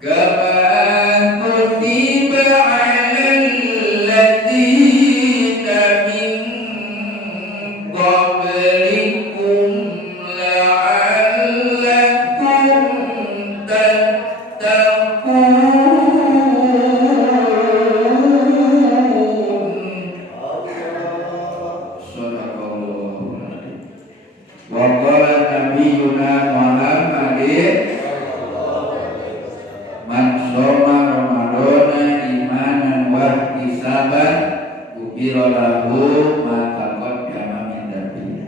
kama kutiba 'alal ladzina min qablikum la'allakum tattaqun. Wa qala nabiyuna Muhammadin man shoma ramadhana imanan wa ihtisaban ghufira lahu ma taqaddama min dzambihi.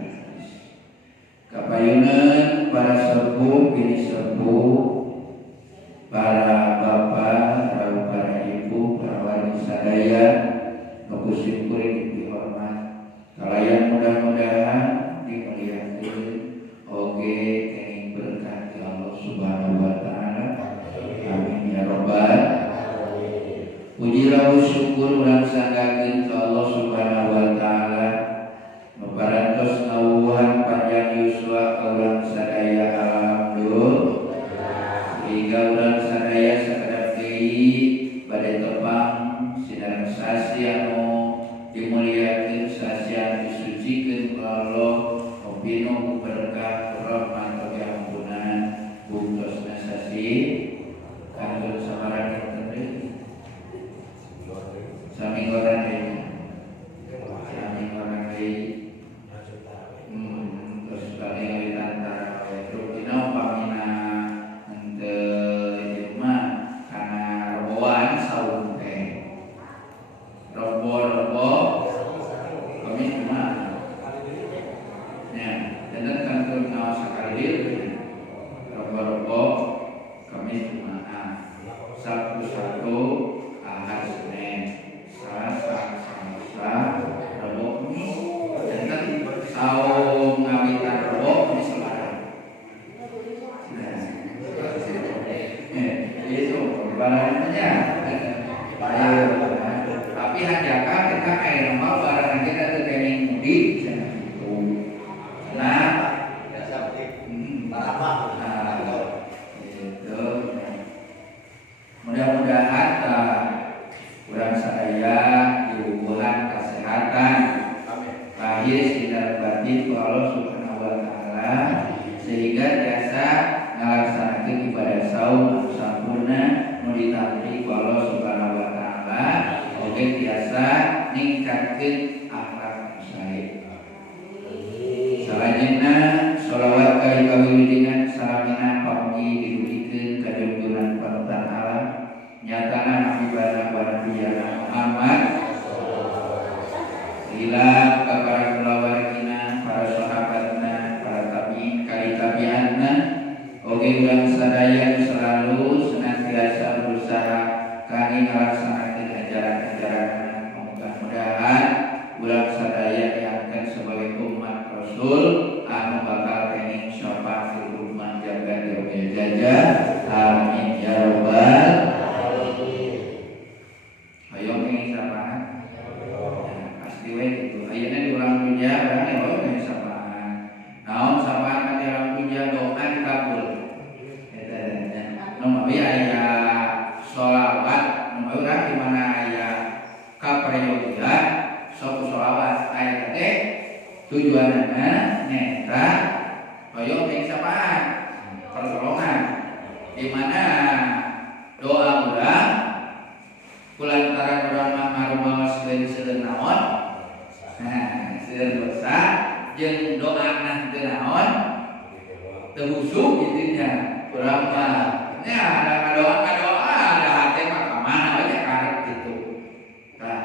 Kapayuneun para sepuh pilih sepuh, para bapak, para ibu, para wali sadaya, nukusin kuring dihormat. Kalayan mudah-mudahan dimuliakeun oge kenging berkah ti Allah Subhanahu wa taala. Amin ya rabbal alamin. Puji lahu syukur urang sanggakeun ka Allah Subhanahu wa taala nu parantos ngawuhan panjang yuswa ka urang sadaya. Alhamdulillah. Sehingga urang sadaya sakadap deui bade tepang sinar sasi anu dimuliakeun, sasi anu disucikeun ku Allah, pinu ku berkah rahmat wa ampunan bungtosna sasi kanggo samarang enten deui. Sami orang deui. Terus kali yang antara rutina pamina henteu ieu mah kana roboan saum teh. Robo kami cuma ya, dan kantor ngawas sekali robo kami cuma Sabtu satu, Ahad Senin, Selasa, Selasa, Rabu Kamis, dan saum ngawitan Rabu Kamis Lebaran. Itu lebarannya. Tapi hanjaka kita kayak normal barang kita tuh kenging mudik gitu. Nah, itu mudah-mudahan kurang sadaya diubuhan kesehatan lahir sinar batin ku Allah Subhanahu wa taala sehingga biasa ngalaksanakeun ibadah saum sampurna nu ditampi ku Allah Subhanahu wa taala. Oke biasa ningkatkeun akhlak sae. Salajengna sholawat kali kawilujengan salamina pamuji didugikeun ka junjungan panutan alam nyatana habibana wa nabiyana Muhammad ila ka para kulawargina, para sahabatna, para tabi'in kali tabi'anna. Oge urang sadaya selalu senantiasa berusaha kami ngalaksanakeun ajaran-ajaran. Mudah-mudahan ulang sadaya diangkat sebagai umat Rasul anu bakal kenging syafaat fil ummah jagat yaumil jajah. Amin ya rabbal alamin. Ayo kenging syafaat. Pasti we gitu. Ayeuna di ulang dunya urang aya kenging syafaat. Naon syafaat ka di ulang dunya doa dikabul. Eta nu mawi aya sholawat, nu mawi urang di mana aya kaprayogian sok sholawat aya teh tujuanna neta hoyong teh syafaat pertolongan di mana doa urang kulantaran urang mah ngarumaos seueur naon seueur dosa jeung doana teu naon teu husuk kitu nya urang mah nya ada doa ada hate mah ka mana we karep kitu. Tah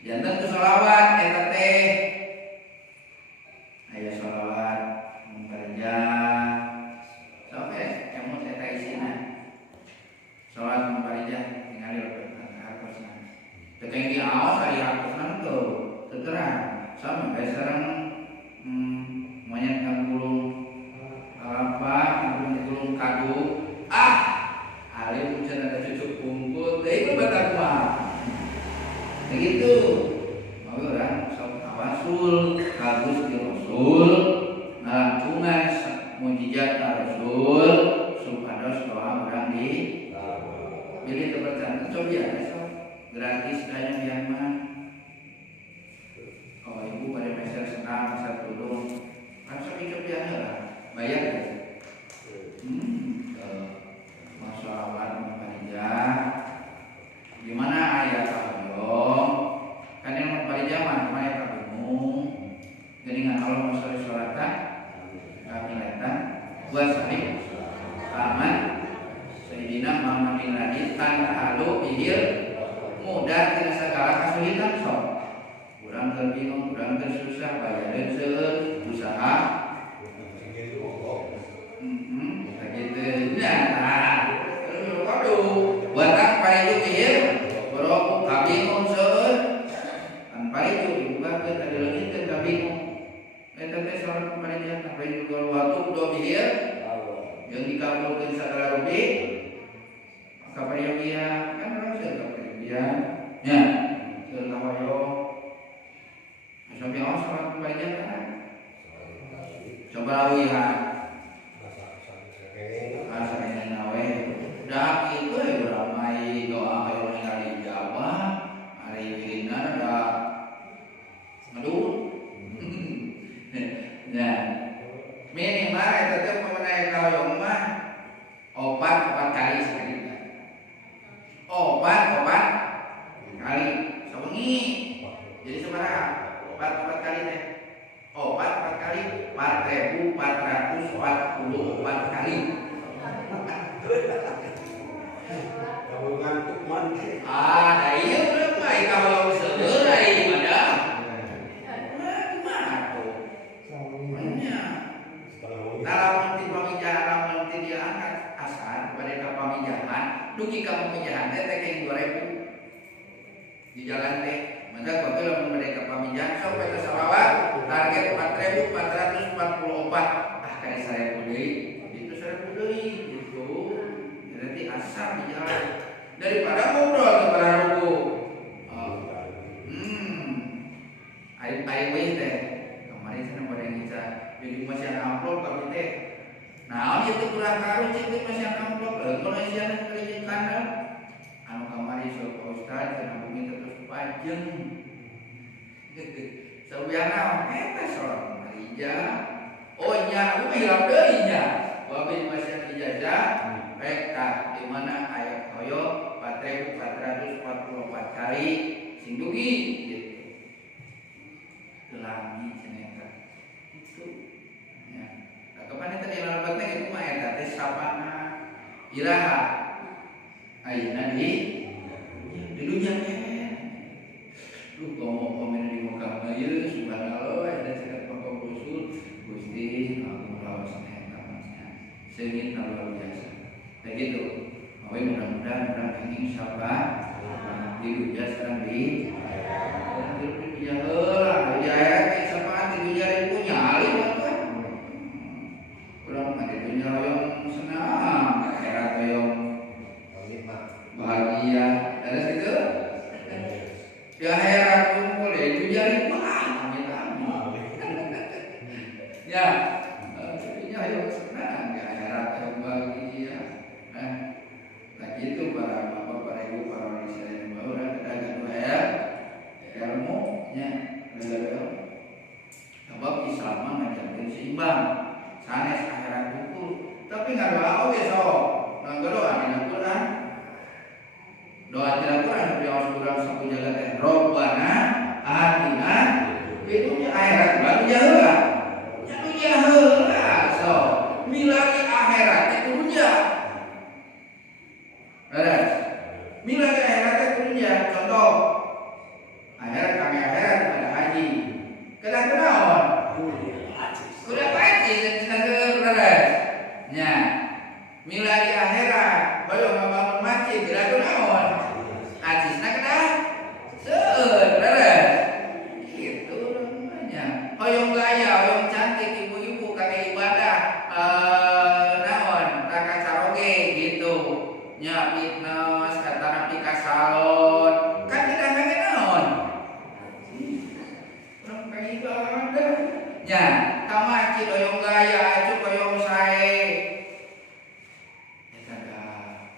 janten teu sholawat eta teh aya sholawat muntajah sampai emot eta isina sholawat muntajah ningali hartosna teu kenging aos ari hartosna teu terang sama kayak sareng monyet kang gulung apa gulung kadu di pilih terpercaya coba ya besok gratis kayaknya biar mah. Oh ibu pada meser senang meser tudung langsung ikut biar lah bayar ya. Masalah Parija gimana ayah kamu kan yang Parija mah ayah kamu jadi nggak kalau masalah sholatan kami letak buat sahih aman Sayyidina Muhammad bin Radit tanpa halu bihir mudah tidak segala kesulitan sok kurang terbingung kurang tersusah bayar dan usaha gitu nah waduh buatan pada itu bihir berokok kabingung seun tanpa itu dibuka ke tadi lagi ke kabingung tete sholat kepada dia sampai juga waktu do bihir yang dikabulkan segala rubi maka pada dia kan orang sudah kepada dia ya sudah kawayo sampai awal sholat kepada dia kan coba lihat asal ini nawe dah itu ya beramai doa yang hari Jawa hari ini ada aduh ya minimal itu tuh pemenang kalau mah obat kali sekali obat kali sebengi jadi seberapa obat kali teh obat kali 4.444 kali kamu ngantuk man ada iya belum baik kalau sederai ada gimana tuh dalam nanti pemijahan nanti dia angkat asal pada pemijahan duki kamu pemijahan teh kayak 2.000 di jalan teh maka apabila mereka pemijahan sampai ke salawat target 4.444 kali saya budai itu saya budai gitu berarti asal di jalan daripada ngobrol ke para ruku air wis teh kemarin saya pada ngica jadi masih amplop kami teh nah itu kurang karu cik masih amplop kalau isiannya kerjikan anu kemarin sok ustaz karena bumi terus pajeng sabiana eta sholat Parija oh nya aku hilap deui nya wabil masih ijazah peka di mana ayat koyo 4.444 kali sing dugi gitu gelangi ceneta itu ya kapan tadi lalabatna itu mah eta teh sapana iraha ayeuna di dunya komen di muka ayeuna subhanallah ada cekat pokok usul Gusti aku lawas eta sengit luar biasa begitu mudah-mudahan orang ini sabar di dunia sekarang di dunia heula ya kayak sapaan di dunia ribu nyali kan orang ada dunia yang senang akhirat yang bahagia ada situ di akhirat pun boleh dunia ribu amin ya dunia yang senang di akhirat yang bahagia itu para bapak, para ibu, para wanita yang baru dan kedua ya ilmu nya belajar sebab Islam ngajarin seimbang sanes akhirat hukum tapi nggak doa oke so nggak doa di Al-Quran doa di Al-Quran yang kurang satu jaga teh Robbana atina itu akhirat baru jaga dunia heula so milari akhirat itu dunia bila ke akhirat dunia contoh akhirat kami akhirat pada haji kada kenaon udah pasti sebenarnya nya mila di akhirat bayo ngabangun masjid kada kenaon ajisna kada sebenarnya gitu namanya hoyong gaya hoyong cantik ibu-ibu kagak ibadah naon taka caroge gitu nya fitness kata nabi kasalon kan kita nggak naon orang kayak ibadah nya kamaci doyong gaya acu koyong sae eta dah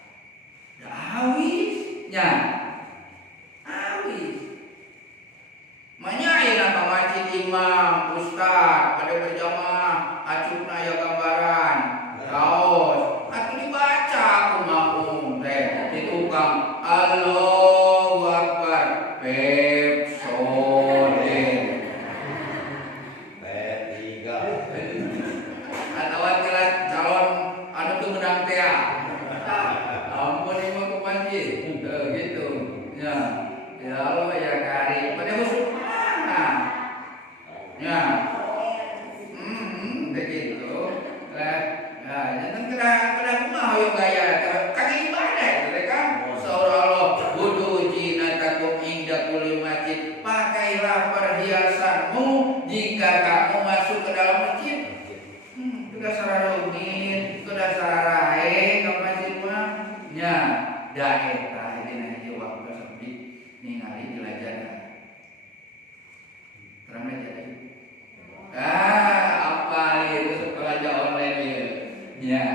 nya daerah ini waktu sepi ningali jelajah terang aja apa itu sekolah online ya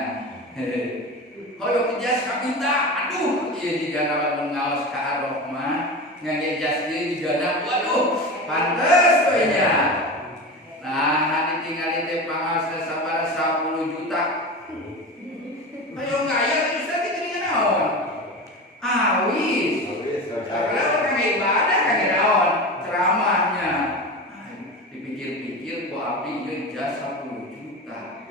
hoyong jas kapita aduh ieu digana lamun ngaos ka Ar-Rahman ngangge jas ieu digana waduh pantes we nya nah ditinggali teh pangaos sabaraha 10 juta hoyong aya geus teh geuningan naon awis kalau kangge ibadah kangge naon ceramahnya dipikir-pikir ku abdi ieu jas 10 juta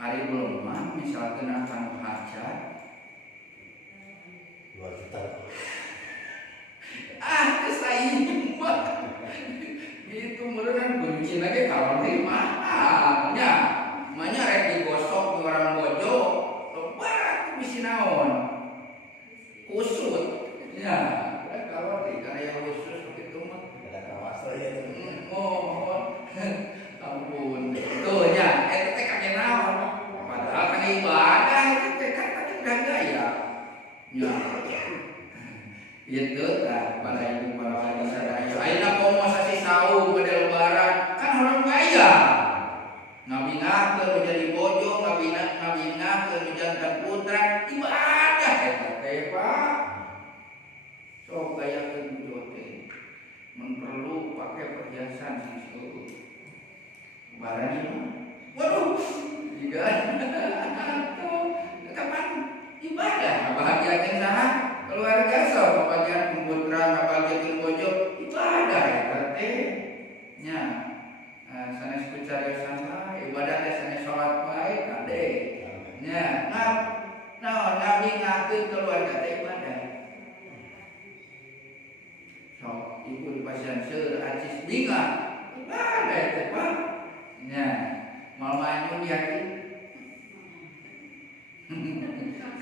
hari belum mah misalkan akan hajat 2 juta kesaing mah itu meureun kunci lagi kalau teh mahalnya manya rek digosok orang bojo lebat bisi naon kusut ya kalau teh karya khusus begitu mah ada kawas ya ampun tuh nya eta teh kage naon padahal kan ibadah itu teh kan udah gaya ya itu tah para ibu para bapak sadaya ayeuna komo sasi saum pada lebaran kan orang kaya ngabingakeun jadi bojo ngabingakeun jantan putra ibadah eta teh Pak sok gayakeun bojo teh mun perlu pake perhiasan sing seluruh barang ini waduh juga kapan ibadah bahagiakeun saha keluarga sok bagian putra bagian bojo ibadah eta teh nya sanes ku cariosan bae ibadah teh sanes salat bae kade nya nabi ngakeun keluarga teh ibadah sok ibu pasien seur acis binga ibadah teh Pak nya mal manyun yakin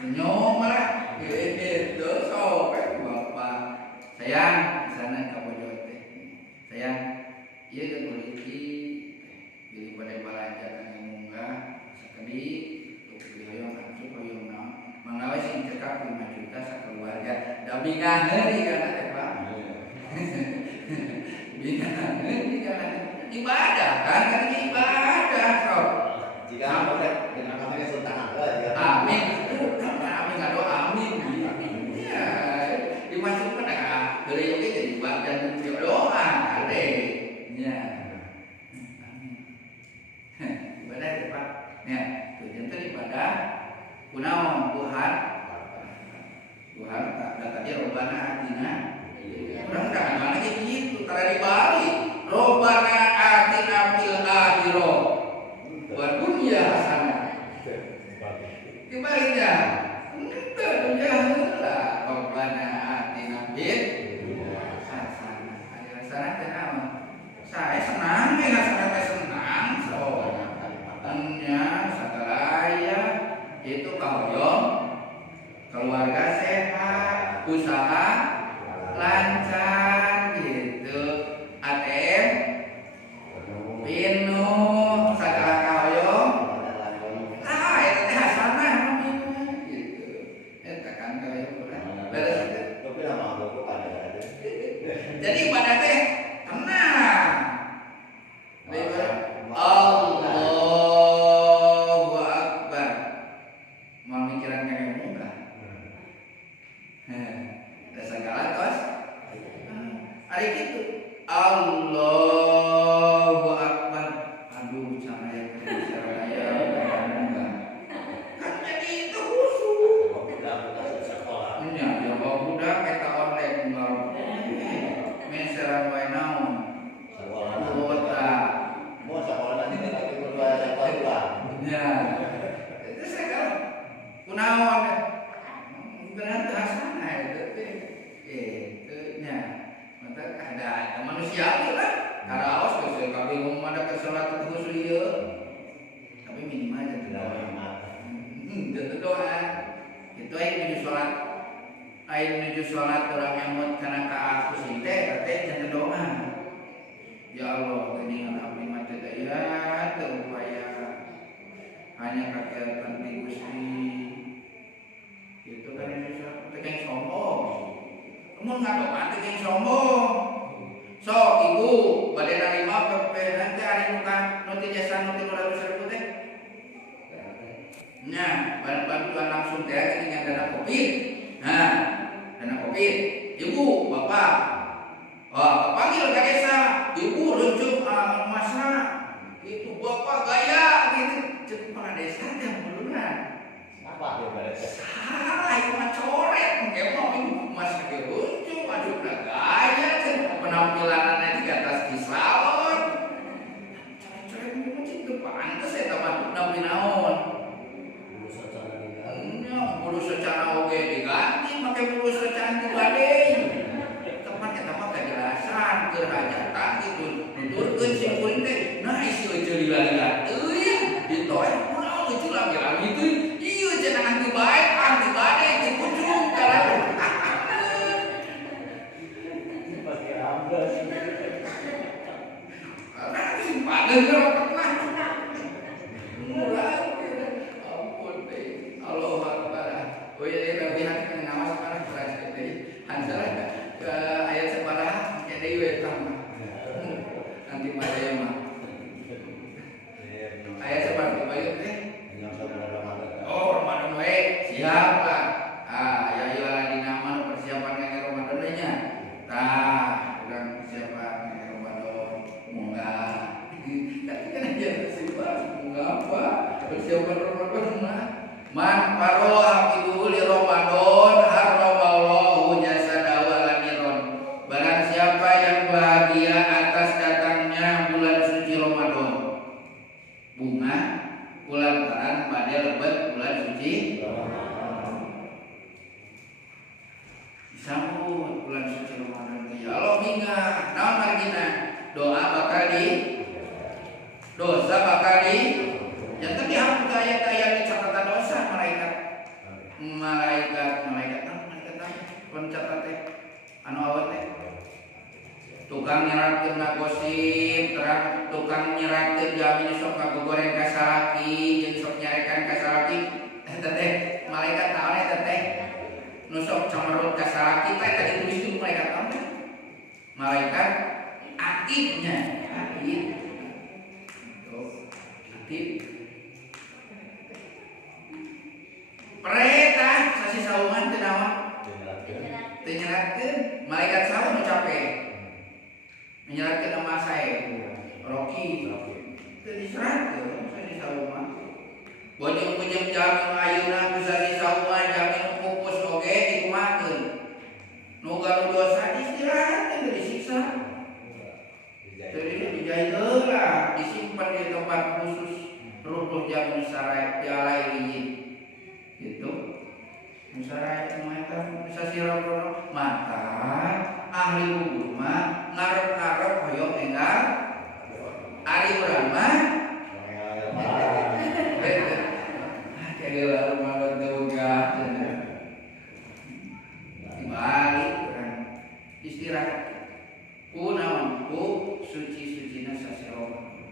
senyum lah itu sok bapak sayang sana ka bojo teh sayang ieu teh polisi pilih pada balanja kang munggah sakedi untuk beli hoyong asup hoyong naon manggawe sing cekap 5 juta sakeluarga da bingaheun di kana teh Pak bingaheun di kana ibadah kan ibadah sok jika apa teh dengan katanya sultan amin amin ngadoa amin ya dimasukkan ka gereja ge jadi bagian doa ade nya amin ibadah teh Pak nya tujuan teh ibadah kunaon Tuhan tak tadi robana atina urang da mana ge kitu tara dibalik robana atina fil akhirah wa dunya hasanah dibaliknya ente dunia heula robana atina fil hasanah aya hasanah teh naon saya senang ge hasanah teh senang soalnya sakalaya itu kahoyong keluarga sehat usaha lancar gitu ATM penuh sagala kahoyong itu teh hasanah gitu eta kan kahoyong urang beres itu jadi ibadah teh tenang Allahu Akbar mau mikiran kayak muka ada segala tos hari gitu Allahu Akbar aduh sama ya saya kan jadi itu khusus nya dia bawa budak eta online mau meseran wae naon kuota mau sekolah nanti lagi berdua ya itu segala kunaon berarti hasanah itu itu nya maka ada manusiawi lah karaos geus kabeh ada ke salat terus ieu tapi minimal jadi doa itu doa itu aya menuju salat urang emot kana ka aku sih teh jangan doa ya Allah geningan abdi mah teu daya teu upaya hanya kakeun ti Gusti sombong. Sok ibu bade narima nanti ari muka nuti jasa nuti 200.000 teh. Nya, bantuan langsung teh dengan dana Covid. Nah, dana Covid. Ibu, bapak. Oh, panggil ke desa. Ibu rujuk masa. Itu bapak gaya gitu. Cek kepala desa yang beluran. Apa dia berarti? Salah, itu mah coret. Mungkin mau masa ke rujuk, masuk gaya. Penampilannya di atas kisalon. Coret-coret mungkin itu pantas ya teman. Nabi naon. Bulu secara oke diganti pakai bulu secantik badai. Teman kita mah kejelasan kerajaan gitu. Nuturkeun si kuring teh, nah isi eueuh lila-lila teuing ditoe kunaon eueuh lagi-lagi teuing. Ieu cenah anti bae, anti badai di ujung kalabu. Pakai ambas. Karena si padeun ngerokok mah. Murah. Ampun teh. Allah Akbar. Oh iya, tapi hati kena ngawas sekarang kelas gitu. Hansalah ke ayat separah jadi wetang. Nanti pada ya mah. Ayat separah bayu teh. Oh Ramadan we siap lah. Ya ayolah aman persiapan ke Ramadan nya. Tah, urang persiapan ke Ramadan. Munggah. Tapi kan aja persiapan munggah apa? Persiapan Ramadan mah. Man paroa itu li Ramadan haramallahu jasadahu alamiron. Barang siapa yang bahagia atas datangnya bulan suci Ramadan. Bunga ulang pada lebat bulan suci disambut bulan suci Ramadan. Ya Allah mingga naon margina doa bakal di dosa bakal di yang tadi hapus ayat-ayat di catatan dosa malaikat pencatat teh anu awet teh tukang nyerakeun gosip terang tukang nyerakeun jamin sok kagoreng ka salaki jeung sok nyarekan ka salaki teh malaikat naon eta teh nu sok camerut ka salaki teh tadi tulis itu malaikat naon teh malaikat akibnya akib akib pereta sasi saungan teu naon teu nyeratkeun malaikat saha nu capek menyeratkeun nama sae Rocky teu diseratkeun sasi saungan bojong-bojong jamin ayeuna ku sasi saungan jamin pupus oge dikumakeun nu gaduh dosa istirahat teu disiksa teu dijahit heula disimpan di tempat khusus ruh jamin sarai dialai hiji itu misalnya semacam bisa sirap mata ahli hukum mah ngarep-ngarep hoyong enggal ari urang mah kayak lalu malah teuga dibalik kan istirahat ku naon ku suci-sucina sasi Ramadan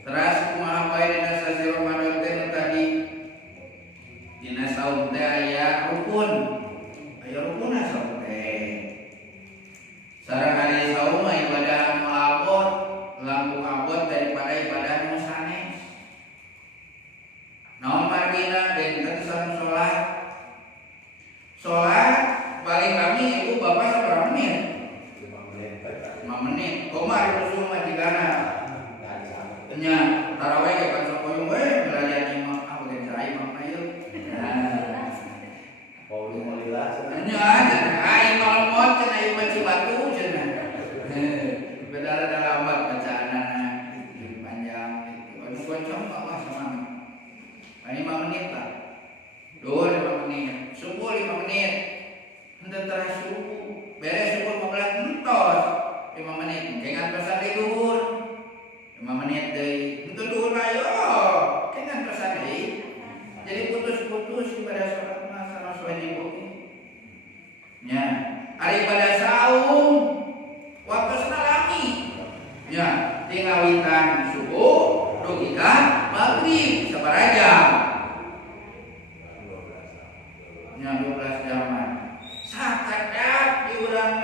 teras kumaha bae dina sasi Ramadan teh tadi dina saum teh aya rukun saum teh sareng ari saum ibadah anu abot langkung abot daripada ibadah anu sanes naon margina benten sareng salat paling kami ibu bapak sabarang menit 5 menit koma ari rusuh mah digana nya tarawih ge kan sapoyong we belajar imam bagian saya imam ayeuna Ai malam mot cenah ieu baci batu cenah. Bedara dalam bacaanana panjang gitu. Anu goncong mah sama. Ini 5 menit lah. 5 menit. Subuh 5 menit. Henteu teras subuh. Beres subuh 15 entos 5 menit. Kengan pesan di duhur. 5 menit deui. Henteu duhur ayo. Kengan pesan deui. Jadi putus-putus ibadah salat mah sanes wajib oge. Nya, ari ibadah saum waktuna lami. Ya, tinggal witan subuh dugi ka maghrib sabaraha jam? Nya 12 jam. Sakadak di urang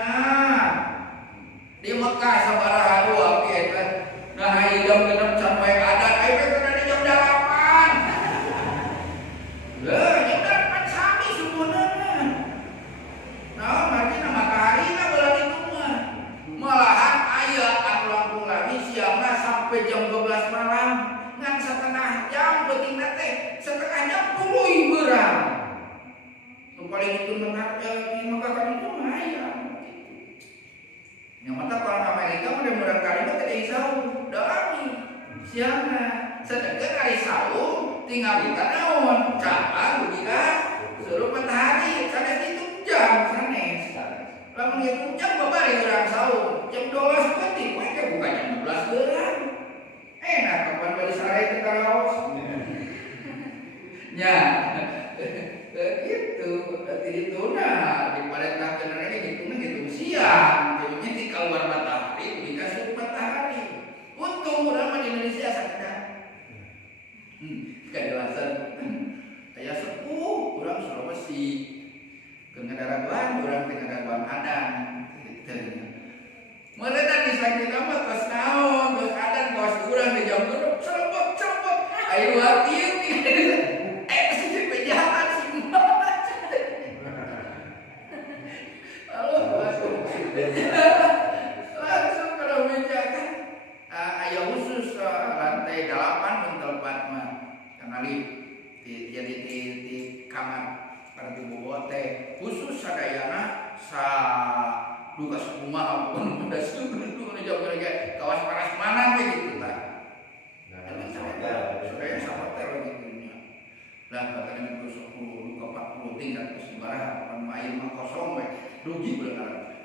tinggal kita naon cabang juga suruh matahari sanes itu jam sanes lamun itu jam babari urang saum jam 12 peti mereka bukan jam 12 geurang enak kapan bari sare teh karaos nya gitu itu nah di paretnakeun ini gitu siang jadinya di keluar matahari dikasih matahari untung urang di Indonesia sakit kejelasan kayak sepuh orang Sulawesi kenegarawan orang kenegarawan adan gitu mereka disangki nama kos naon kos adan kos urang di jam gerep celepot ayo hati pasti pejahat semua langsung kalau menjaga ayah khusus lantai 8 mentelpat mah kanali di kamar parti bobo teh khusus sadayana sa duka sakumaha pun udah sudah jauh lagi kawas paras mana begitu lah. Supaya sahabat begitu lah katanya terus duka 40 tingkat kesibaraha pan main mah kosong we rugi berkara.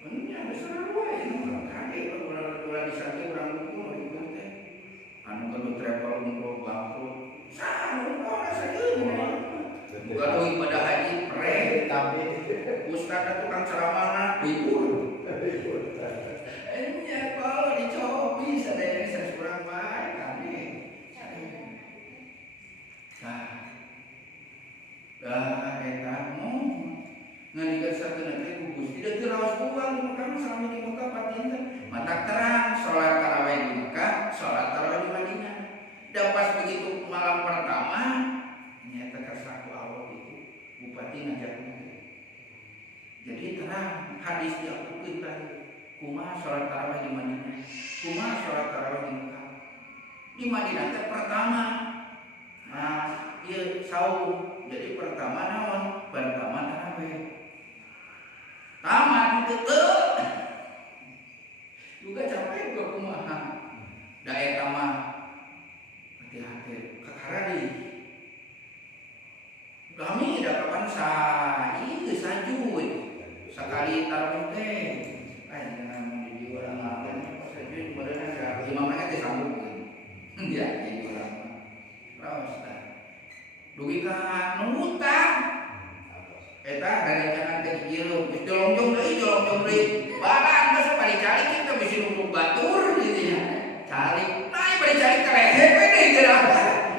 Bener besar wae nu kaget ulah disangke urang kumpul gitu teh. Anu kudu travel umroh bangkrut. Saha ora saeun. Bukan duit pada haji pre tapi ustaz tukang ceramahna libur. Ini kalau dicobi sadaya geus kurang bae kami. Eta moh ngadikesakeun teh ku Gusti da teu raos buang karena salami di Mekah patinten mata terang salat tarawih di Mekah salat tarawih di Madinah. Dan pas begitu malam pertama nyata kesaku Allah itu bupati ngajak. Jadi terang hadis diakukeun tadi kumaha salat tarawih di Madinah kumaha salat tarawih di Mekah. Di Madinah teh pertama ieu saum jadi pertama naon pertama tarawih tamat itu juga capek juga kumaha da eta mah hati-hati kakaradi kami da kapan ieu sajud sakali tarawih teh jangan di urang makan sajud beunang ka imamna teh sambungkeun ya di urang raos tah dugi ka nu utang eta garencangan teh kieu geus jolong-jolong deui barang geus bari cari kita bisa nunggu batur gitu ya cari naik bari cari kerehe we deui geurang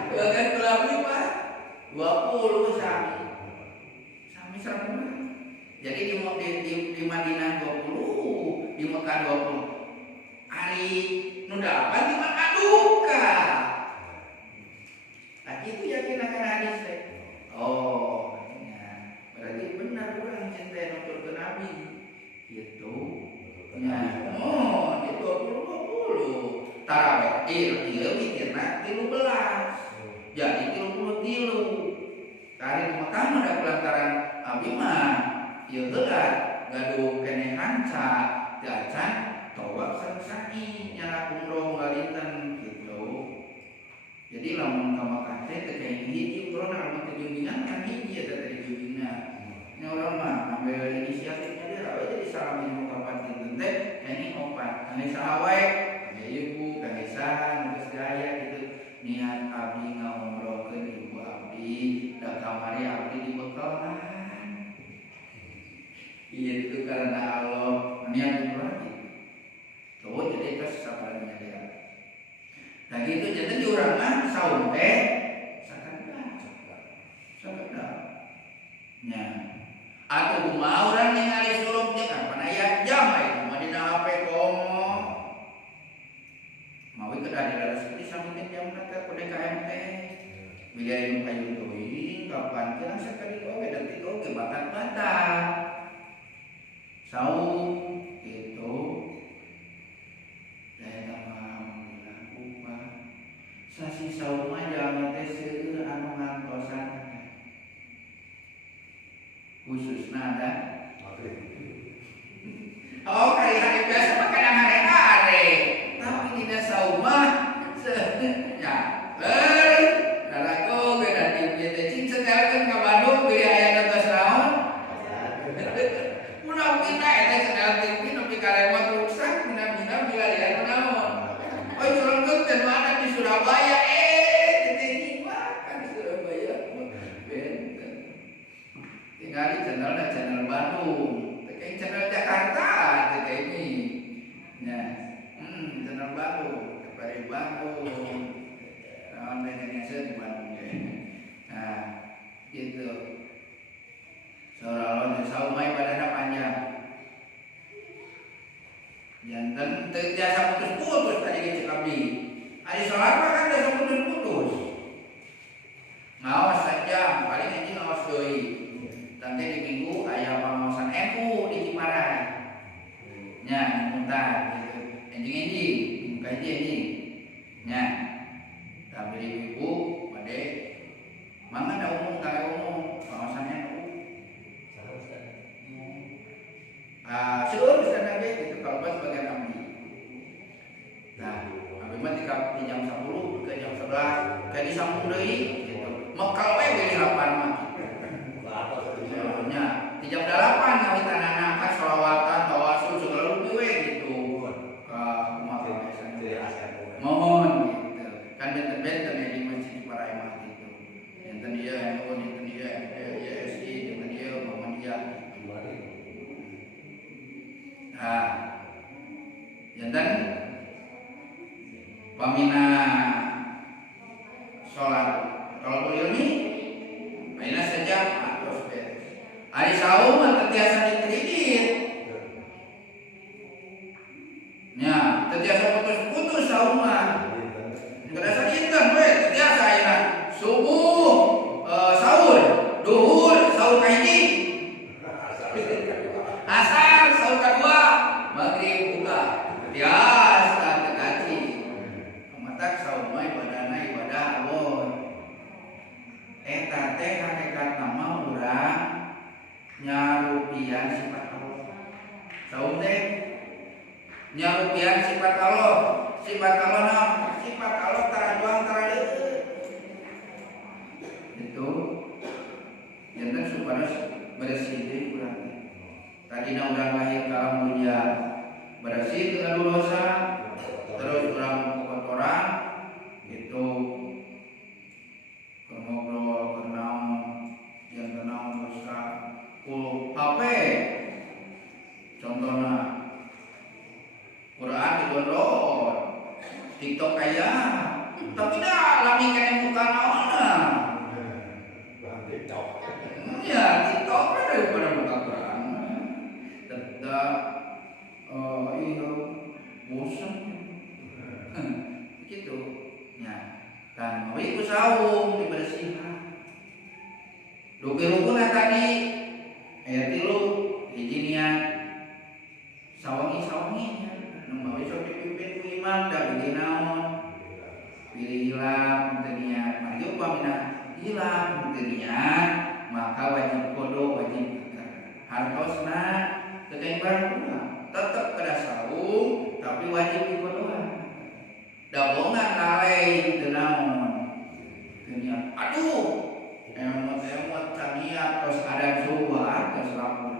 kan kelabli Pak 20 sami jadi di Madinah 20 di Mekah 20 hari nu dapat di Mekah duka nah itu yakin akan hadis teh oh berarti benar orang cinta nonton ke Nabi gitu. Nah, di 20 tarawih ieu mikirna 13. Jadi 33. Tari Mekah mah da pelantaran abi mah ieu heulat gaduh keneh hanca teu acan tawaf sangsani nyana umroh ngalinten gitu. Jadi lamun ka Mekah teh teu kayak hiji umroh lamun teu junjungan kan hiji eta teh junjungan. Ini orang mah ambil inisiatifnya dia rawe jadi salamin mukapan dinten teh ini opat kami sahawe kami ibu kami sahan geus gaya gitu niat abdi ngaumrohkeun ibu abdi da kamari abdi dibekelan itu karena Allah niat umroh tuh jadi itu sabarnya dia nah gitu jadi di urang mah saum teh sakada nya atau kumaha urang ningali surup teh kapan aya jam aya mah dina HP komo mawi kedah dilaras teh sami jam teh kode KMT bilain payun teuing kapan teh sakali oge detik oge batat-batat saum gitu daerah alhamdulillah upah sasi saum mah jangan teh seueur anu ngantosan khusus nada oh kali hari biasa mah kadang hari tapi tidak saumah ya tinggal channel Bandung, kayak channel Jakarta, kayak ini, ya, channel Bandung, dari Bandung, orang Indonesia di Bandung ya, nah, gitu, seolah-olah saumai badannya panjang, jantan terbiasa putus-putus tadi kita kami, hari selama kan biasa putus-putus. Ngawas saja, paling anjing ngawas doi. Nanti di minggu ayah pengawasan MU di Cimarai. Nya, muntah gitu. Anjing, muka anjing. Nya. Tapi di ibu, pada mana ada umum, tak umum pengawasan MU. Seluruh sana gitu kalau buat sebagai kami. Nah, kami mah di jam 10 ke jam 11 kayak disambung deui. Mekal we beli 8 mah. Nya, di jam 8 kami tananakan sholawatan, tawasul segala rupi we gitu. Ka kumaha biasana. Mohon gitu. Kan benten-benten ya di masjid para imam gitu. Enten dia NU, enten dia YSI, enten dia Muhammadiyah. Nah, jantan pamina sholat. Kalau beliau ini, mainnya saja terus beres. Hari saum terbiasa dikredit. Ya, terbiasa putus-putus saum mah. Terbiasa intan, terbiasa ya. Subuh sahur, duhur sahur kaiji. Asar sahur kedua, maghrib buka. Biasa terkaji. Matak saum mah ibadah Allah. Eta teh hakikat nama urang nyarupian sifat Allah. Saum teh nyarupian sifat Allah. Sifat Allah nah, sifat Allah tara doang tara deueut. Itu janten supados bersih deui urang. Tadina urang lahir ka alam dunya bersih teu dosa, terus urang kokotoran gitu. Ngobrol kenal yang kenal besar HP contohnya Quran didownload TikTok kaya tapi dah lami kene buka naona ya TikTok kan daripada buka Quran tetap iya bosan gitu ya. Dan mau ikut saum dibersihkan. Rukun-rukunnya tadi ayat 3 hiji niat sawangi-sawanginya. Nu besok dipimpin ku imam da pilih naon? Pilih hilang teu niat. Mari upamina hilang teu niat, maka wajib qada wajib zakar. Hartosna teu kaeng barang uang, tetep kada saum tapi wajib diqadoan. Dabongan lalai teu naon. Teu niat. Aduh, emot taniat tos adan subuh tos lapor.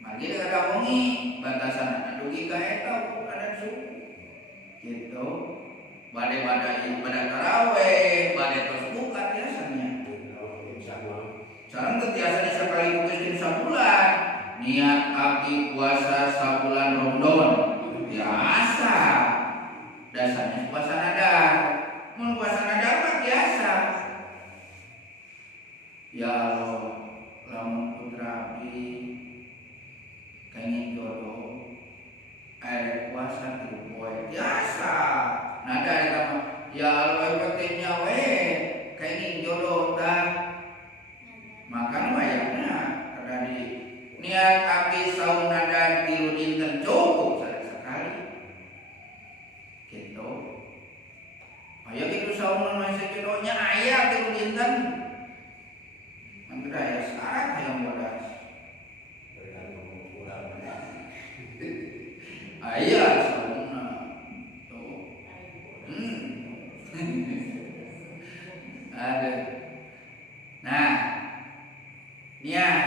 Mari kada wengi batasan dugi ka eta adan subuh. Gitu. Bade-bade ibadah tarawih, bade tos buka biasanya. Sareng teu tiasa disakaligus dina sabulan. Niat abdi puasa sabulan Ramadan. Biasa. Dasarnya puasa nadar. Mun puasa nadar mah biasa. Ya Allah, lamun putra abdi kenging jodoh, arek puasa tilu poe biasa. Nadar eta mah, ya Allah pentingnya we kenging jodoh tah. Makan wayahna kada di niat abdi saum nadar tilu dinten cukup sekali. Gitu. Ayo gitu saum masih jodohnya aya tilu dinten. Mangga aya syarat yang bodas. Aya saumna. Tuh. Ada. Nah, niat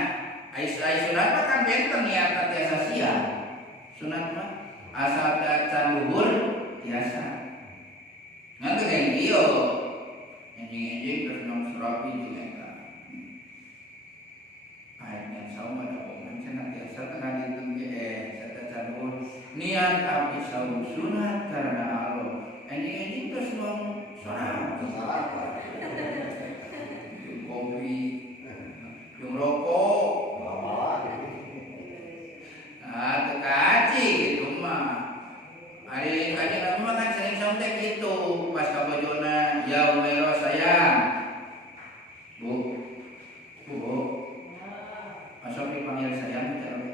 ai sunat mah kan benten niat tiasa sia. Sunat mah asal can luhur tiasa. Ngan teu yang ieu. Enjing-enjing terus nom surapi jeung eta. Niat abdi saum sunat karena Allah. Anjing terus ngomong sunat. Kopi, yung rokok. Tekaji gitu mah. Hari kaji kamu kan sering sampai gitu. Pas kabojona, ya Umero sayang. Bu, masuk dipanggil sayang cara.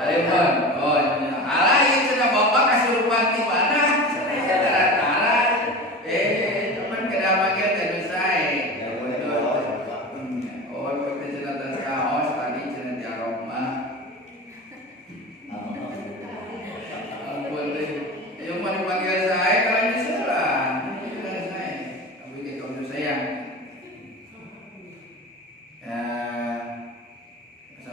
Alimon, oh, alai sudah bapak kasurupan di mana? Tara-tara, teman kena panggil terus saya. Oh, kita cerita kaos tadi cerita di aroma. Boleh, yang mau dipanggil saya kalau ini salah, dipanggil saya. Tapi kayak kamu sayang.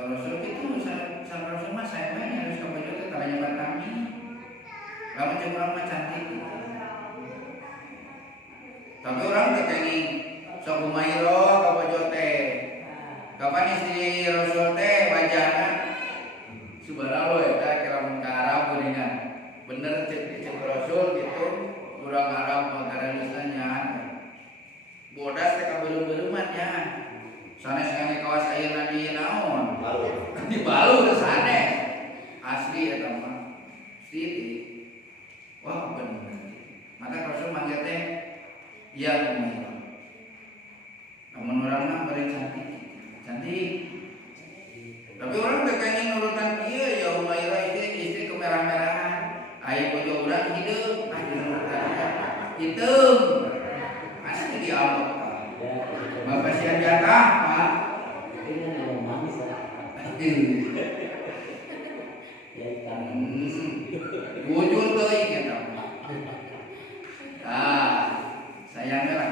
Rasul itu sama Rasul mah saya main harus kepada tanya kami. Kamu cuma orang cantik. Tapi orang tekeni sok Umairo kabojo teh. Kapan istri Rasul teh wajahna subhanallah eta kira mun ka Arab geuningan. Bener cek Rasul gitu, urang Arab mangkara lisanya. Bodas teh kabeureum-beureumman nya. Sanes kami kawas ayeuna di naon? Di Balu teh sanes. Asli eta mah. Siti. Wah bener. Maka Rasul manggil teh ya Umairah. Namun orang mah bari cantik. Tapi orang teh kayaknya nurutan kieu ya Umairah istri kemerah-merahan. Aya bojo urang hideung, hitung. Asli di Allah. Bapak siap jatah, Pak. Ini yang manis lah. Wujud teuing eta. Sayang lah.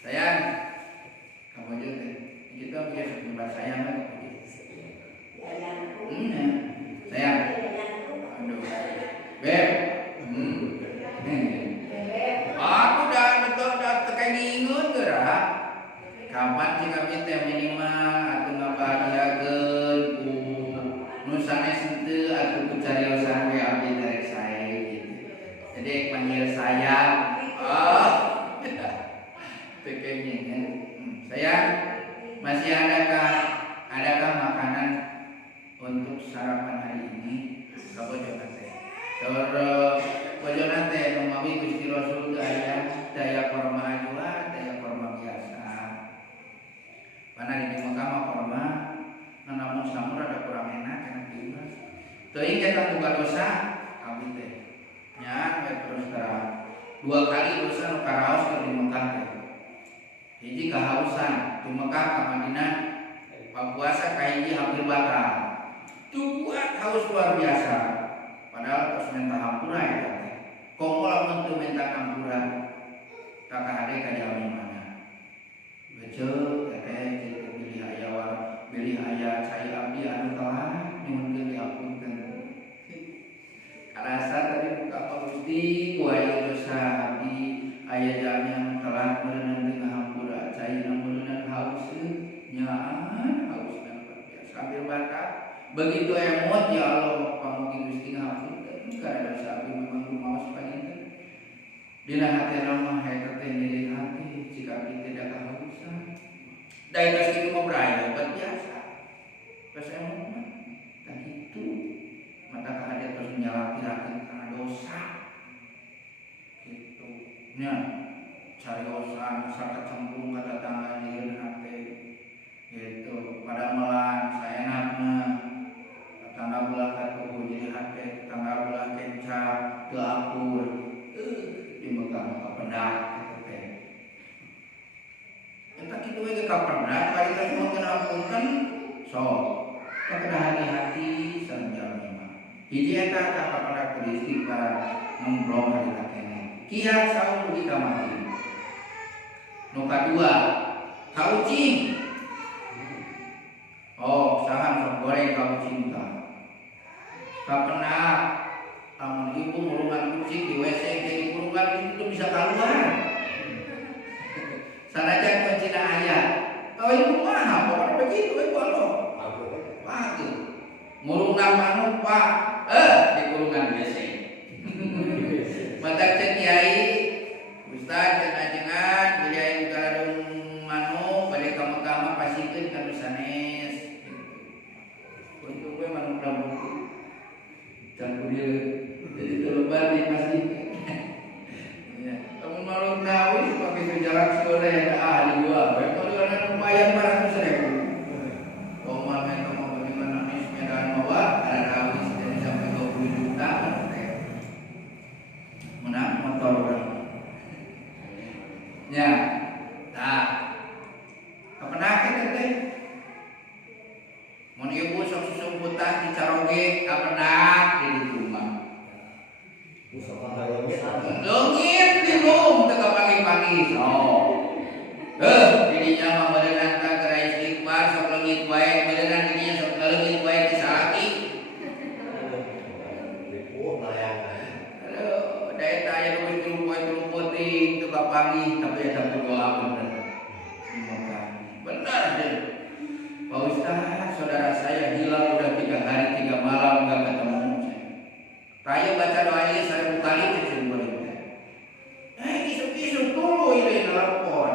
Sayang. Kamu aja teh. Kita punya sebuah sayang kan. Sayang. Aduh. Beb. Aku udah tekan ingun geura. Kapan sih kami teh minimal atuh ngabahagiakeun ku nu sanes henteu atuh ku cariosan we abdi derek sae gitu. Jadi panggil sayang. Tekenya kan. Sayang, masih adakah makanan untuk sarapan hari ini? Kabojona teh. Saur bojona teh nu mawi Gusti Rasul teu aya daya korma ajwa, daya korma biasa. Mana di Mekah mah korma namun samur ada kurang enak diurang. Teuing kita buka dosa abdi teh. Nya terus terang. 2 kali dosa nu karaos keur di Mekah teh. Hiji kahausan di Mekah ka Madinah puasa ka hiji hampir batal. Tuh buat haus luar biasa. Padahal tos minta hampura ya teh. Komo lamun teu minta hampura tak hade ka jalmi mana. Bejo teteh pilih aya cai abdi anu telah nyuhunkeun diampunkeun. Karasa tadi buka Pak Gusti ku aya dosa abdi aya jalmi anu telah meureun teu ngahampura cai meureun hauseuh nyaan hausna luar biasa hampir batal. Begitu emot ya Allah pamugi Gusti ngahampunkeun karena dosa abdi memang rumaos panjenengan. Dina hatena mah eta teh nyirin hati jika abdi tidak kahausan. Da geus kitu mah beraya biasa. Pas emot mah tah kitu. Mata kahadian terus nyalahirakeun karena dosa. Kitu. Nya cariosan sarta cemplung ka tetangga nyirin hati. Gitu. Pada melan saenakna tetangga belah katuh jadi hati tetangga belah kencang teu akur. Di Mekah pendak teh. Eta kitu we ka pendak bari teh mun ampunkeun sok. Kada hati-hati sareng jalmi mah. Hiji eta ka pendak kudu istighfar nombrong harita keneh. Kiat saum dugi ka mati. Nu kadua, kaucing. Oh, sahan sok goreng kaucing tah. Kapendak lamun ibu ngurungan kucing di WC jadi kurungan itu bisa keluar. Sanajan kucing aya. Oh ibu mah pokoknya gitu kalau pagi murung nama Pak di kurungan biasa mata cek kiai Ustaz jangan kiai galadung manu balik ka Mekah pasikeun ka sanes untuk gue manu prabu campur dia jadi terlebar di masjid ya kamu malu tahu pakai sejarah sekolah yang ahli gua kalau ada lumayan 400.000 main kamu bagaimana nih sepedaan bawa ada habis dari sampai 20 juta menang motor orang ya nah kepenakan teh mun ieu sok susumputan di Caroge kapenak di rumah leungit di rum teu pagi-pagi dirinya mah meureunna teh geura istighfar sok leungit wae meureunna dirinya sok leungit wae ti salaki aduh da eta aya nu geus tuluy peuting teu kapanggih tapi eta berdoa bener benar deh Pak Ustaz, saudara saya hilang udah 3 hari 3 malam gak ketemu saya baca doa ini saya kali kecil isu-isu dulu ini telepon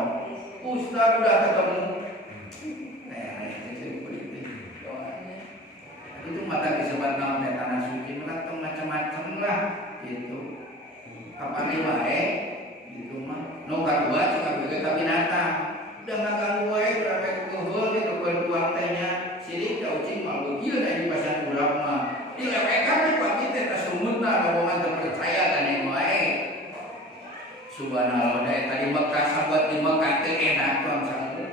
Ustaz udah ketemu itu mata disebut nama tanah suci menatang macam-macam lah gitu apa nih wae gitu mah no kadua cuma bege ka binatang udah gak ganggu wae berapa kuhul gitu bertuang tehnya sirik ka ucing mah begieu da di pasar urang mah dilewekan di pagi teh teh sumutna rombongan terpercaya dan yang wae subhanallah da eta di Mekah sahabat di Mekah teh enak tuang sahabat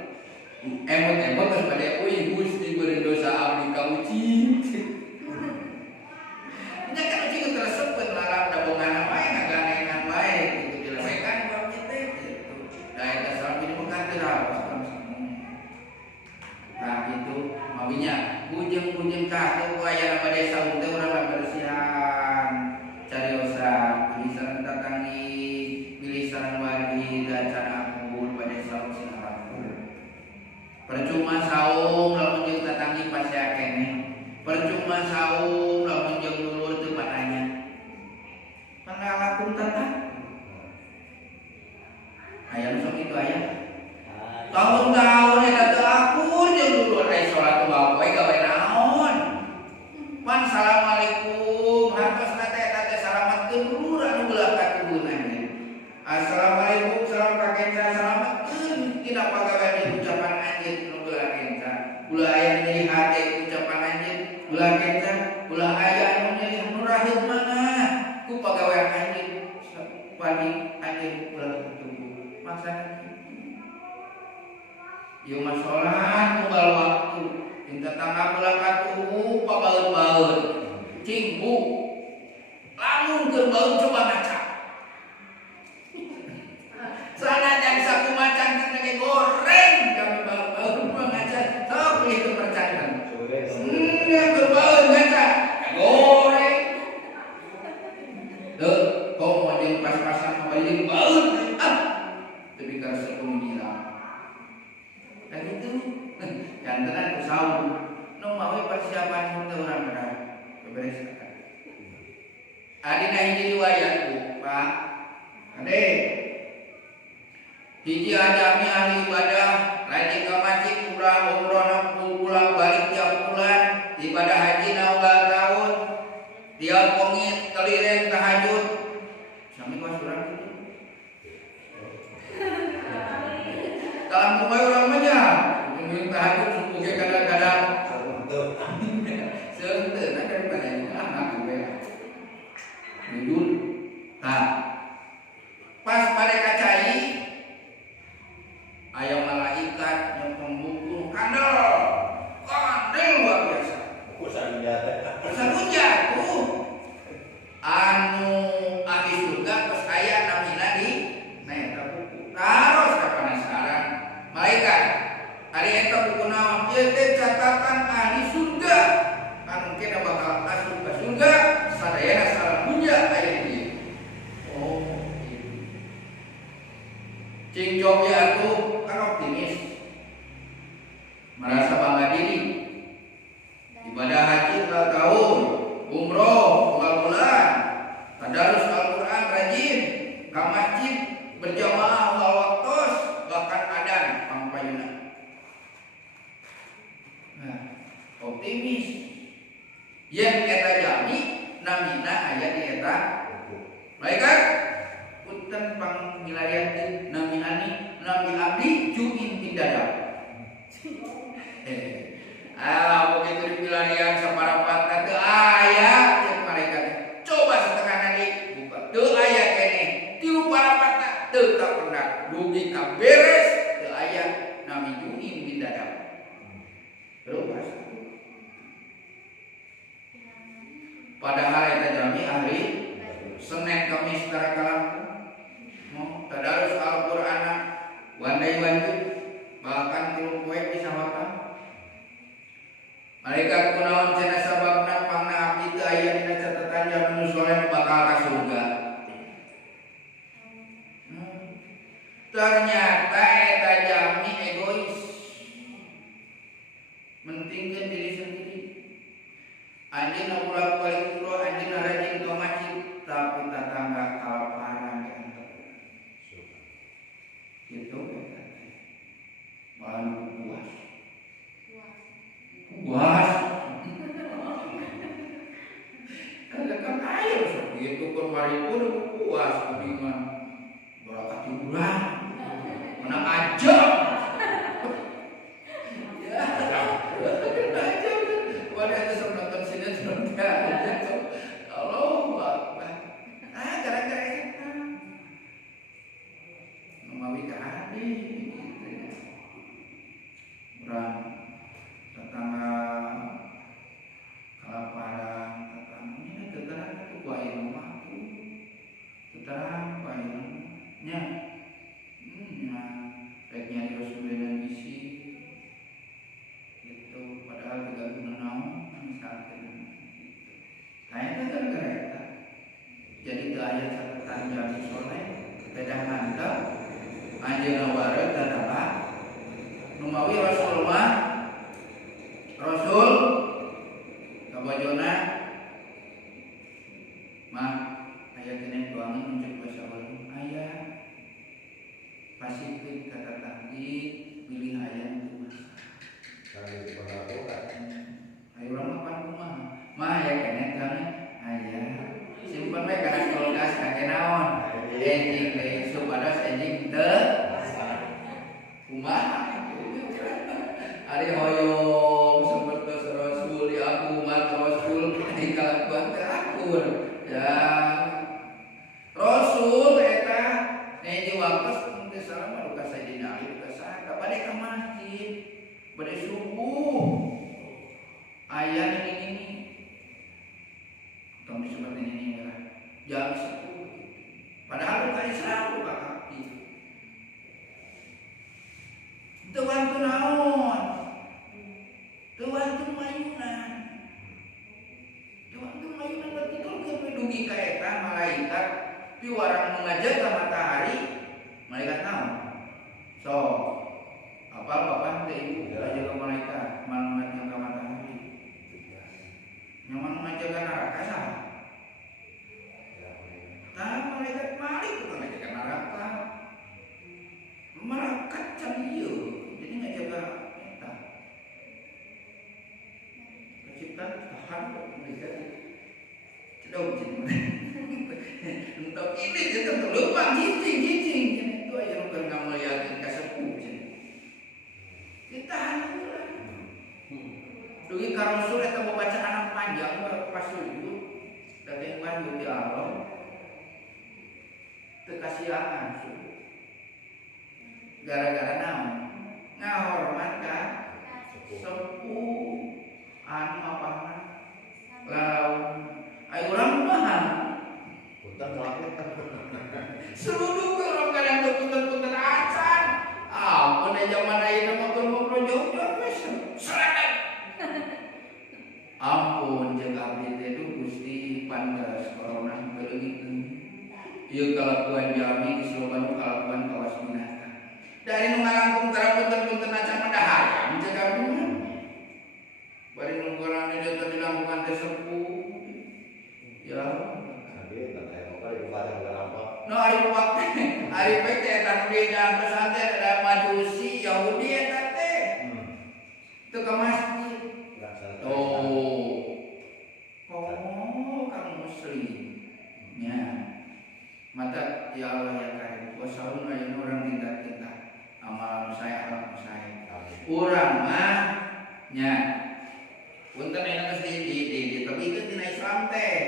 emot-emot geus bade euy Gusti beureun dosa abdi ka ucing nya kan ucing tersebut larang da bongan wae ngaganengan wae gitu dilewekan ku abdi teh gitu da eta sahabat di Mekah teh nah itu mawinya bujeng-bujeng kah aya nama desa teh urang bersihan cariosa bilisan tatangi bilisan wadi dan ampun pada saung sing ampun percuma saung lamun jeung tatangi pasti akene percuma saung lamun jeung dulur teu patanya pangalakum tatang aya nu sok kitu aya tahun-tahun eta teu akur jeung dulur ai salat bawa poe gawe naon pan assalamualaikum hartosna teh eta teh salametkeun dulur anu beulah katurunan assalamualaikum salam kakenca salametkeun tina pagawean ucapan anjeun nu beulah kenca ulah aya nu nyeri hate ucapan anjeun beulah kenca ulah aya anu nyeri nurahit manah ku pagawean anjeun pagi anjeun beulah tubuh maksana ieu mah salat tunggal waktu minta tangga beulah katuhu pabaeun-baeun cinggu lamun keur baeun coba ngaca sanajan saku macan teh ge goreng kami baeun mah ngaca sok pilih ke percandan keur baeun ngaca goreng teu komo jeung pas-pasan kabali baeun tapi ka sepuluh hilang dan itu jantanan usaha nu mawe persiapan teh urang benar beberes adina hiji riwayatku Pak ade hiji ajami ahli ibadah rajin ka masjid umrah pulang balik tiap bulan ibadah haji na ulah tahun tiap pongit kelireng tahajud sami kuas urang kitu dalam kumai urang mah nya mungkin tahajud subuh ge kadang-kadang seunteuna daripada anak gue judul pas pada kacai aya malaikat nyepeng buku kandel luar biasa pusat jatuh anu ahli surga terus aya namina di eta buku taros ka penasaran malaikat ari eta buku naon ieu teh catatan ahli surga anu kena bakal asup ka surga sadayana salamunya aya di dieu oh cing jog atuh kan optimis merasa bangga tadarus Al-Qur'an rajin, ka masjid berjamaah wal waktos, bahkan adan pampayuna. Nah, optimis. Yang eta jami namina aya di eta. Baik kan? Punten pangmilariakeun nami abdi juin pindadap. Begitu dipilarian saparapatna teu aya cek malaikat. Coba setengah nadi buka. Teu aya keneh. Tilu parapatna teu kapendak. Dugi ka beres teu aya nami juin pindadap. Terus padahal eta jami hari Senin Kamis tarakalampu mau tadarus Al-Qur'an wandai-wandai bahkan 3 poe bisa hafal. Malaikat kunaon cenah sababna pangna abdi teu aya dina catatan jamu soleh bakal ka surga. Ternyata eta jami egois. Mentingkeun diri sendiri. Anjeunna ulah balik umroh, anjeunna rajin ka masjid, tapi tetangga kalaparan diantar. Gitu eta teh. Malah puas. Puas. Kan ayo gitu kan mari pun puas abdi mah. Barakat hiburan. Menang aja. Ya. Aja. Wadah itu nonton sinetron kan. Allahu Akbar. Gara-gara eta. Mamawi ka adi gitu ya. Urang tetangga kalaparan, tetangga ini tetangga itu kuai rumah tu. Tetangga kuai rumahnya. Nah, reknya di Rasulullah dan bisi. Itu padahal tidak guna naon misalkan gitu. Kayaknya gara-gara eta. Jadi teu aya catatan jami soleh, beda mantap. Anjeunna wareg tadapa. Nu mawi Rasul mah Rasul kabajona mah aya keneh tuangan muncul basa ulun aya pasikeun ka tatanggi pilih aya teu masalah. Kalau itu berlaku kan. Ayo urang mah kumaha? Mah aya keneh tuangan aya. Simpen we kana kulkas kangge naon? Enjing teh supados enjing teu kumaha? Ari hoyong seperti Rasul di aku umat Rasul di kalakuan terakur ya Rasul eta neji waktu mungkin salam malu kasajina ali kasaka bade ka masjid bade subuh aya ini tong disebut ini lah jam 10 padahal bukan Islam bukan kaki itu bantu naon Tuan mayunan berarti kalau kepedugi kaetan malaikat piwarang mengajaga matahari malaikat naon so apal bapak teh ibu mengajaga malaikat mengajaga matahari nyaman mengajaga neraka sah malaikat malik bukan mengajaga neraka malaikat cariyo jadi mengajaga ciptaan tahan mereka cedok untuk ini kita terlupa cicing itu aja bukan kamu yakin kasepuh ditahan lah dugi karusul eta mau baca anak panjang baru pas sujud dari manjur di Allah teu kasihangan gara-gara naon ngahormat ka sepuh anu apana laun ayo urang mah Punten melakukan. seluruh orang kadang punten acan ampun zaman ayeuna mah ngobrol jauh-jauh wes seratan ampun jeung abdi teh Gusti pantes corona beuleugeun ieu kalakuan jami disloban kalakuan kawas binatang dari nu ngalangkung tara punten acan mah dahayang jeung abdi mah bari nungguran di dilakukan teh sepuh ya Sambil bareng berapa? No hari waktu hari PT kan di dalam pesantren ada majusi Yahudi eta teh. Itu ke masjid. Oh, kamu muslim. Ya. Mata ya Allah ya Karim. Wasallallahu alaihi orang tindak-tindak. Amalan saya alam saya. Urang mah nya. Punten enak di tapi itu tina Islam teh.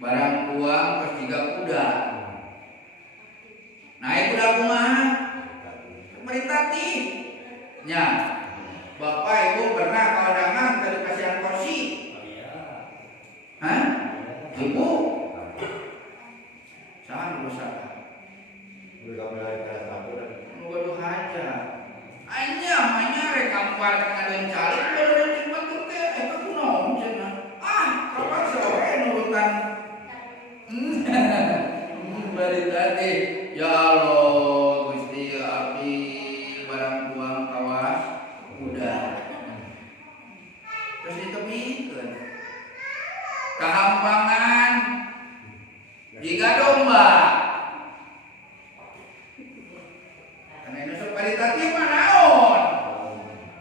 Barang uang terus juga kuda. Naik kuda kumaha? Meritati. Nya. Bapak Ibu pernah keadangan dari kasihan kursi? Hah? Ibu? Sangat rusak. Udah mulai kelas 1 dan Waduh aja. Hanya rekam park ngadeun calik baru cuma teh eta kunaon cenah. Kapan sore nurutan. Bari tadi ya Allah Gusti abdi barang buang kawas udah. Terus ditepikeun. Kahampangan jika domba. Karena itu sok kualitatif mah naon?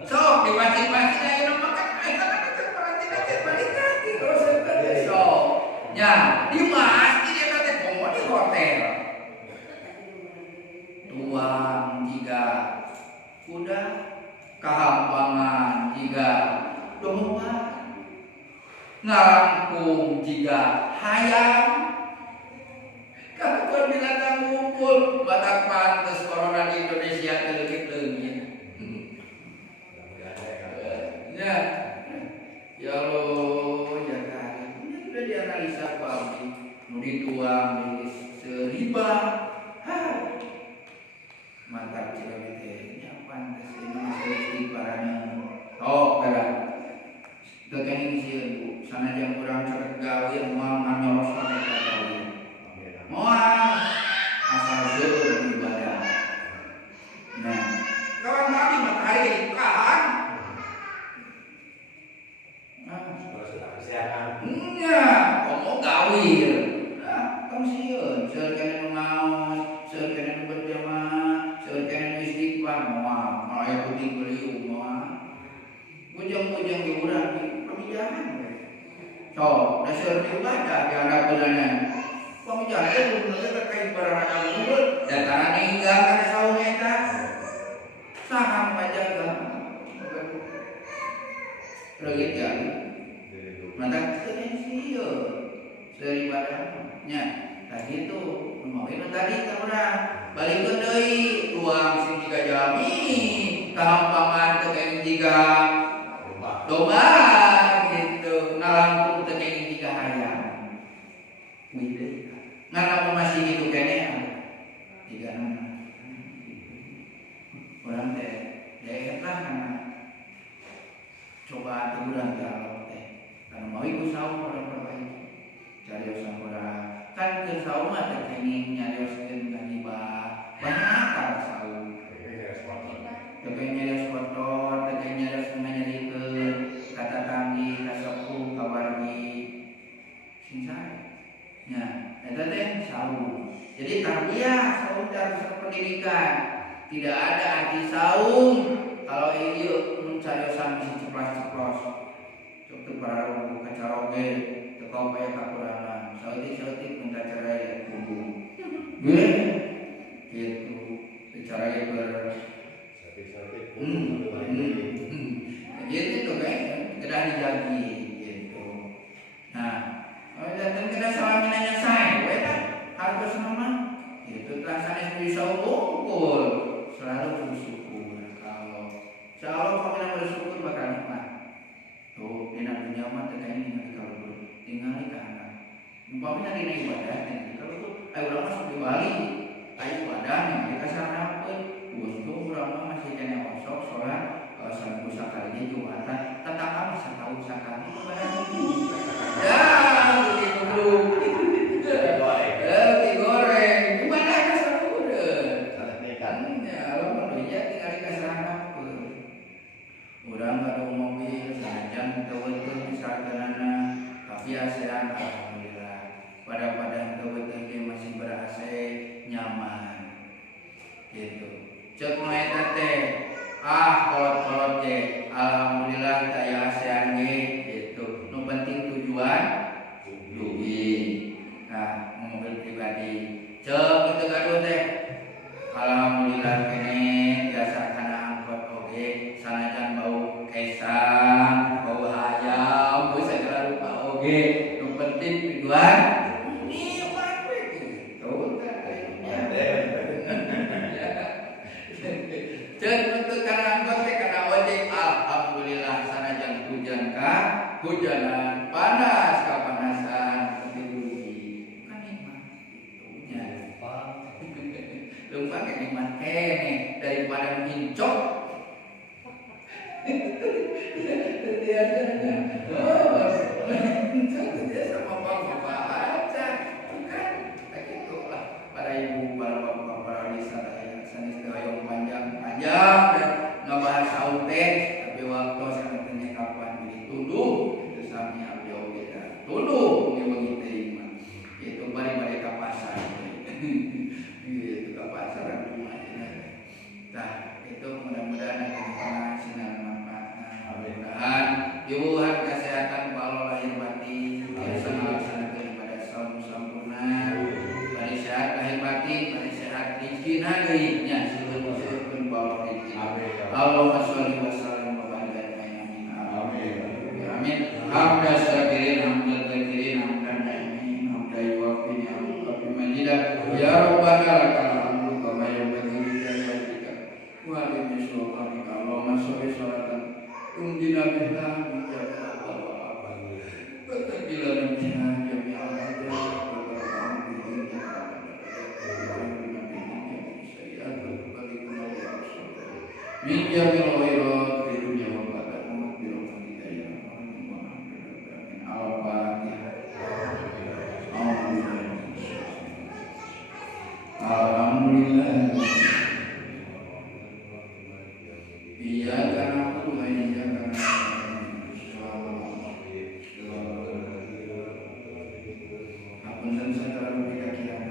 Sok di masjid-masjid ayeuna makan eta kan kualitatif kualitatif terus sok. Nya, di masjid eta teh komo di hotel. Tuang jiga kuda, kahampangan jiga domba. Ngalangkung jiga hayam. Kapan binatang ngumpul batak pantes corona di Indonesia leungit-leungit. Ya. Ya Allah, ya Karim. Ini sudah dianalisa Pak Abdi. Nu dituang di seriba. Mantap cilik teh. Nya pantes ini masih istighfarana. Oh, berat. Tekening sieun Bu. Sanajan urang cerek gawe moal nganyoros ka gawe. Moal asal seueur ibadah. Nah, kawan kami matahari kahan. kesehatan. Nya, komo gawir. Kamu sieun, seueur keneh ngaos, seueur keneh berjamaah, seueur keneh istighfar moal, aya putih beliung moal. Bujang-bujang di urang di pamijahan. So, dasar ibadah di anak beulana. Pamijahan teh bener terkait barang ngubul, dataran ninggal kana saung eta. Saha pajaga. Reugit ya. Mantap teh sieun. Seueur ibadahnya. Tah kitu, numawi tadi teh urang. Balikeun deui tuang sing jiga jami, kahampangan teh kayak jiga domba gitu, ngalangkung teh kayak jiga hayam. Wih, ngana masih gitu kene jiga nama. Urang teh daerah kana coba teguran ke Allah teh. Karena mau ibu saum orang perbaiki. Carios saumura kan ke saum teh kenging nyarioskeun ka hibah. Banyak kan saum. Teh nyarios kotor, teh nyarios nganyarikeun kata tanggi, ka sepuh, ka wargi. Sing sae. Nya, eta teh saum. Jadi tarbiyah saum dari pendidikan. Tidak ada arti saum kalau ieu cariosan si ceplas-ceplos. Cuk teu pararuh ka caroge, teu kaupaya ka kurangan. Saeutik-saeutik minta cerai kubu. Ge. Gitu. Cerai ber Gitu tuh kan, kedah dijagi gitu. Nah, dan kedah salami nanya saya, weta harus nama itu rasanya bisa unggul, selalu bersyukur. Kalau insya Allah kami nak bersyukur bakal nikmat. Tuh, di dunia mah terkait dengan kalau tinggal di kanan. Umpamanya di ibadah, kalau tuh, ayo orang masuk di Bali, ayo ibadah yang mereka saranapeun, untung orang masih kena osok sholat. Sampai sakalinya Jumatan, tetap kami setahun sekali ibadah itu. Ya, begitu belum. Digoreng, gimana ya saudara? Ya, lo menunya tinggal dikasih apa? Orang kalau mobil, senajan kita betul misalkan tapi ASEAN alhamdulillah. Pada Tumpah kayak nikmat daripada mincok. Dia sama bapak aja, kan? Begitu lah. Para ibu, para bapak, para wisata yang sanis yang panjang dan ngebahas saute, tapi waktu saya tanya kapan ditunduk, itu sami abdi oge dah. Tunduk ini begitu iman. Itu bari ka pasar. Itu ka pasar rumahnya. Nah, itu mudah-mudahan ada penghasilan manfaatnya. Mudah-mudahan diuhan kesehatan kalau lahir batin biasa melaksanakan ibadah saum sempurna. Bari sehat lahir batin, bari sehat rezeki nageunya seueun bawah rezeki. Allahumma sholli wa sallim wa barik alaihi. Amin. Amin. Hamdan syakirin, hamdan dzakirin, hamdan naimin, hamdan yuwafi ni'amahu wa majidah. Ya Rabbana lakal hamdu kama yanbaghi li wajhika wa li sultanika. Allahumma sholli sholatan umdina biha min jami'il awab. Wa taqilana biha jami'al hajat wa barakatuh min jami'il khairat di dunya wal akhirah bi rahmatika ya Al-Fatihah. Alhamdulillah. Iyyaka na'budu wa iyyaka nasta'in. Apunten saudara kira-kira